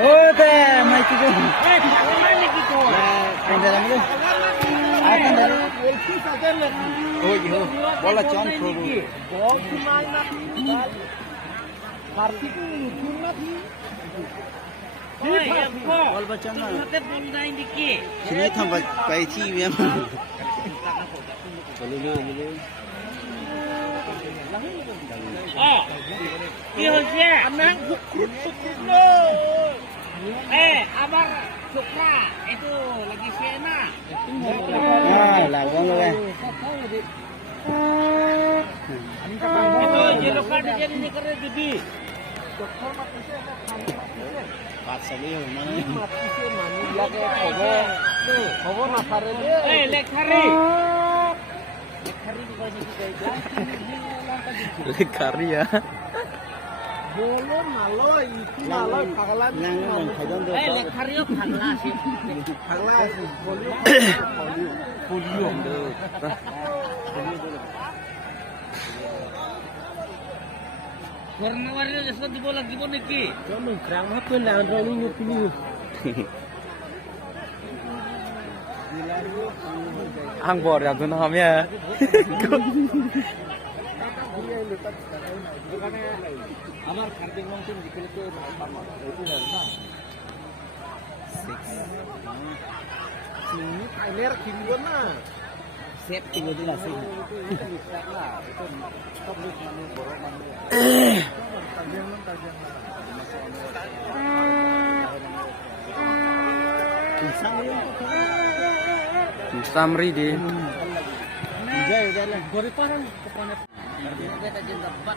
Oh, teh, mai tu. Mana lagi kau? Kan dalam ni. Akan dari. Oh, yo. Bola chon pro. Bol kumal na. Parti tu lucu na. Bol bacaan na. Mate bol dain diki. Sini tham pai chi mem. Boleh na, boleh. Oh. Ki hoje? Amang bukrut lo. Abang suka itu lagi sena. Ah, lawan lo eh. Itu jero card jadi ni kerja jadi. Pas sekali mana? Lekhari. Lekari ya. Bolon naloi, itu naloi pagalan. Nang khajan do. Lekhari yo phangla sih. Phangla sih. Polio do. Warna warna jasa di bola gimana ki? Kamu kerang apa lah orang ini pilih. Ang bor ya tuh namanya. আমার খাদ্য মন্ত্রী জিজ্ঞেস করে না ini trailer gini na Set tinggal di nasi. Samri di. Jai jalan. Gori parang kepanet. Kita jadi dapat.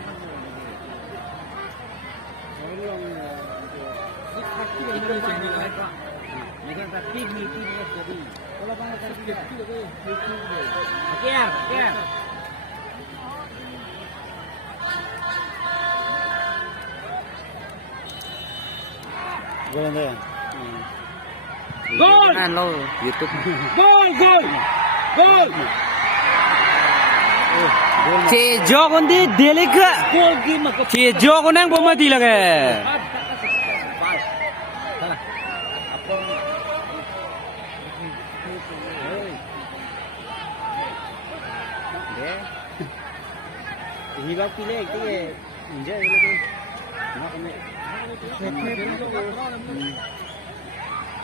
Negara tapi ni jadi. Kalau bang cari itu tu, Kiar, kiar. Gol ni. Gol! Halo, YouTube. Gol, gol, gol. Cejo kondi delega. Gol game aku. Cejo konang boma di lagi. Ini bak pilih itu ye, injak ini tu.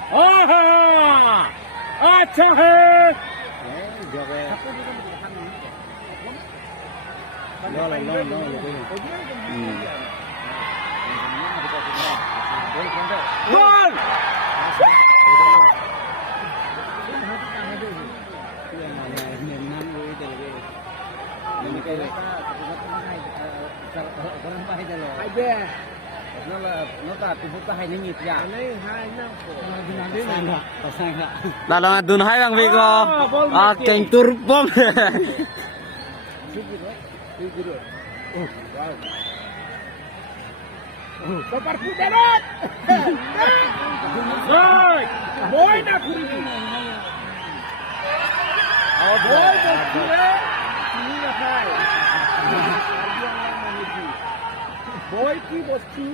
Ah, अच्छा है. Jaga. Lo. Gol. Dalam dun hai bang Viko. Keng turbom. Bapak Pudarat. Boy, boy nak kuri. Oh boy, boy. Ini apa? Boy ki bostu.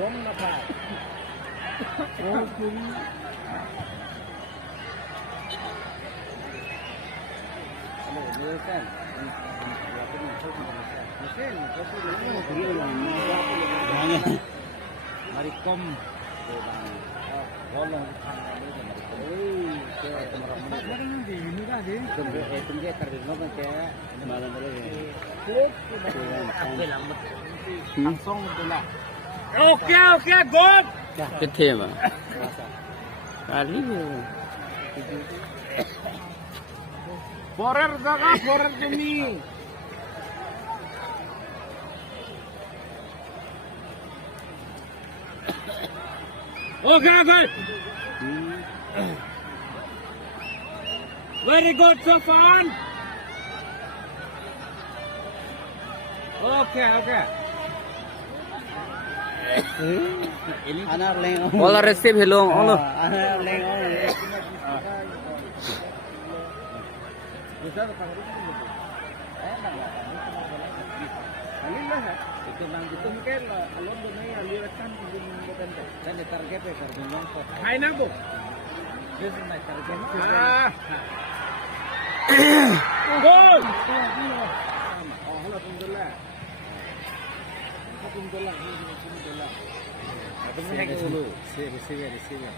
Gom apa? Boy kuri. Mari kom. Bolong. Tunggu terima kasih. Malam langsung itulah. Oke, gol. Betul mah. Kali. Borer jaga, borer demi. Okay. Very good, Sofan. Okay. Anak leng. Bola receive hello. Anak leng. Alillah. Itu nang itu mungkin alon dunia aliran kumpul dan dan target yang kok. Hai nabo. This is my target. Gol. Alhamdulillah. Alhamdulillah. Alhamdulillah. Receive.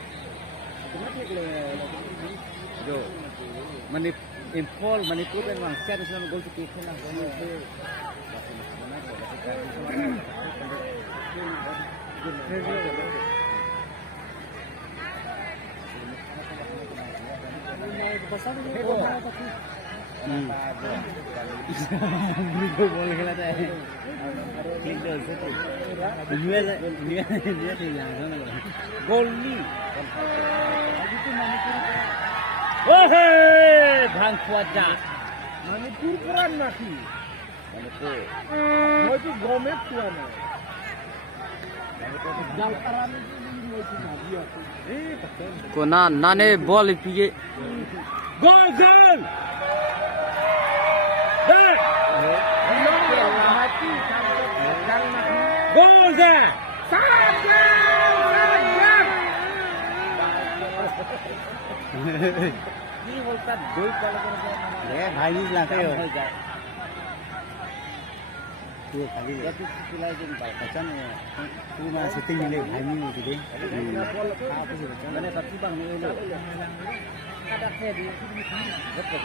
Jo. Manipur dan Malaysia di sana gol kita lah. Boleh lah tadi. Goli. Oh hey, bang kuaja. Manipur peran nasi. Manipur. Mau itu gomet tuan. Jaltaran itu को ना नाने ball पिए Gol. Back. Gol dah. Ini volta gol kalau भाई लाते हो tu kali ya tu sulai jeung bacacan तू ना sitting ले भाई नहीं होती दे apa sih mana tapi bang ni lo ada saya di betul.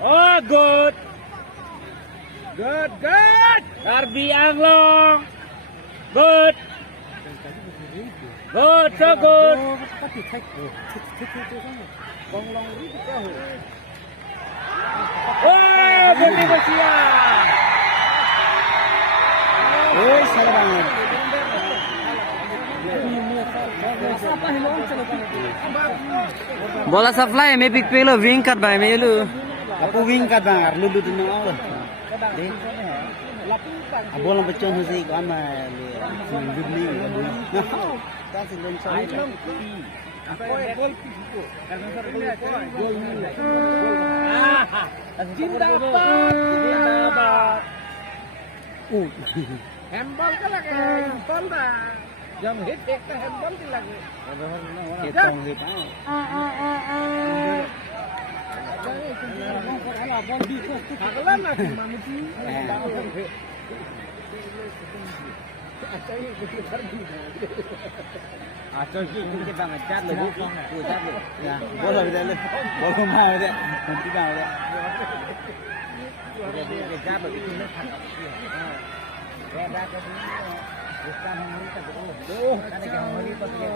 Oh, good. Darby Anglong. Good. So good. Oh, Bobby Garcia. ओए साला बांग bola supply me pick pelo wing kat bai me lu apu wing kat bang ar lu du no aw bola bachon ho sei kan ma le dibli ka se lon sa Gol itu. Karena gol ni. Jindabat. Handball ka lagi, handball dah. Jam hit ek handball di lagi. ke tong he pa Aglan nasi manusia. Acol kita bang ajar lu, ajar lu. ya bola bida le bola ma de nanti ba de Jadi ajar lu itu nak tak. Dia dah jadi bukan hari tak oh. Kan yang hari tu dia.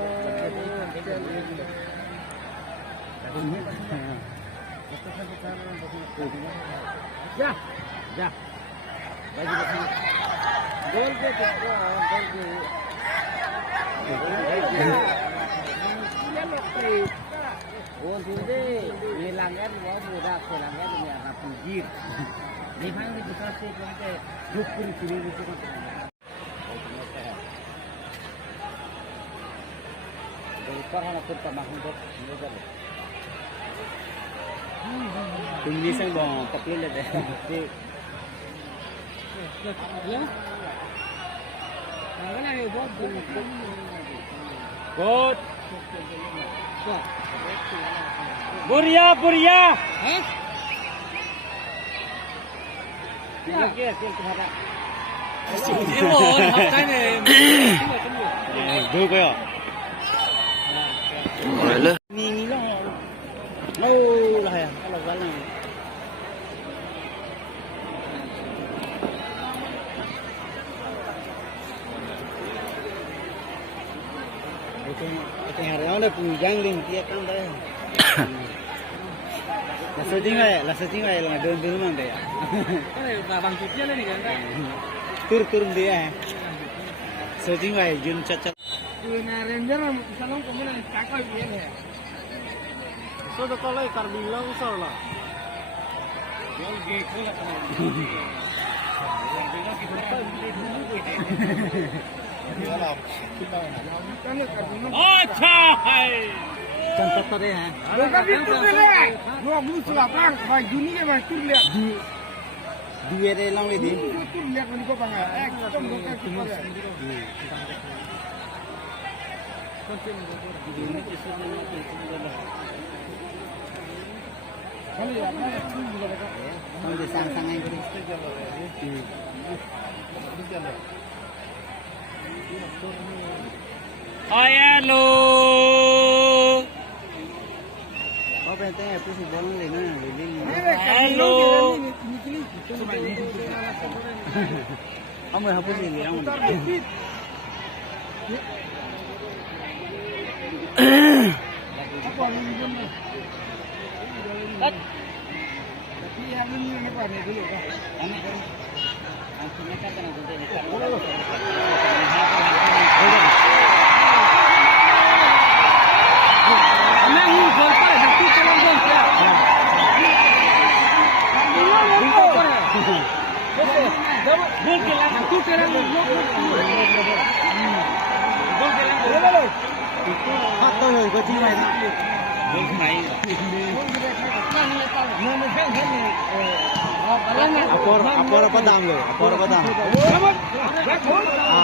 Ya. Bagi dia. Gol ke gol ke. Oh, sudah. Ini langgar, wah mudah. Langgar ini anak pinggir. Ini hang di kasih kita dukun kiri itu kan. Dari korang aku tak mahu buat mudah. तुम ये संग पकड़ लेते हैं Good. Buria. Dia kemana? दो कोयो ले ni lo lâu là lo quá là cái hàng đó là cùng giang linh kia cam đấy là sở chính này là đơn mà đấy Cái này là bằng chụp lên này kìa. tur dia sở chính này dừng chặt Nah, Ranger misalnya kemudian cakai dia ya. So the call like bilang soal lah. Yang geko lah kan. Acha hai. contoh tadi ha Bukan itu deh. Gua musuh lapang, kayak gini ya Mas tur lihat. duere long le di tu lihat ni ko bang ekdom dokar cuma ya ini kisah mana kisah mana kalau ya mana tu juga ada không để sang sang anh đi oi alo có bên tay tôi sẽ bón lên nữa để lên alo ông người học cái gì vậy ông apa ni jom ni tapi yang ni apa ni dulu kan Akhirnya kata nak jadi Anak ni berapa dah tu kalau dia siap. Buka apa? Gol kelang tu kelang gol kelang. phát tôi rồi có chi mày đó gol mai. apor apa dam lo apor apa dam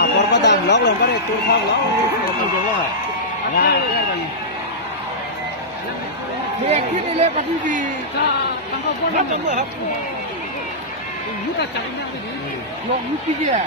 apor apa dam log lên cái này tôi không log không được rồi Dia kini le pati di tangkap pun tak tahu apa. Ini tak cari yang ini. Yang mesti dia.